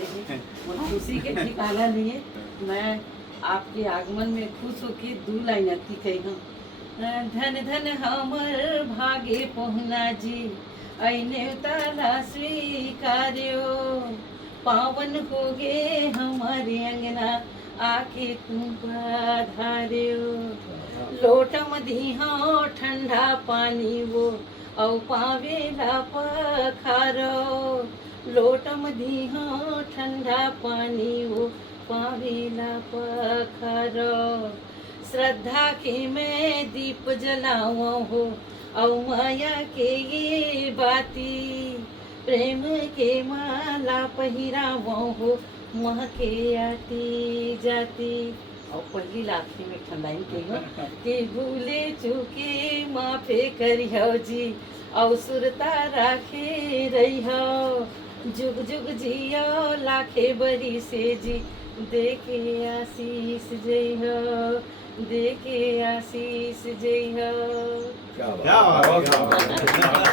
रही और खुशी के ठिकाना लिए मैं आपके आगमन में खुश होके दू लाइन अति कही हूँ। धन धन हमर भागे पहुना जी ऐने ताला स्वीकार्यो पावन हो गे हमारे अंगना आके तुम पधार्यो लोटम दीहा ठंडा पानी वो औ पावेला पखारो लोटम दीहा ठंडा पानी वो पावेला पखारो श्रद्धा के मैं दीप जलाओ हो औ माया के ये बाती प्रेम के माला पहिराओ हो महके आती जाती और पहली लाठी में ठंडाई के हो कि भूले चूके माफे करियो जी और सुरता राखे रहियो जुग जुग जियो लाखे बरी से जी देके आशीष जइहो देके आशीष जइहो। क्या बात है।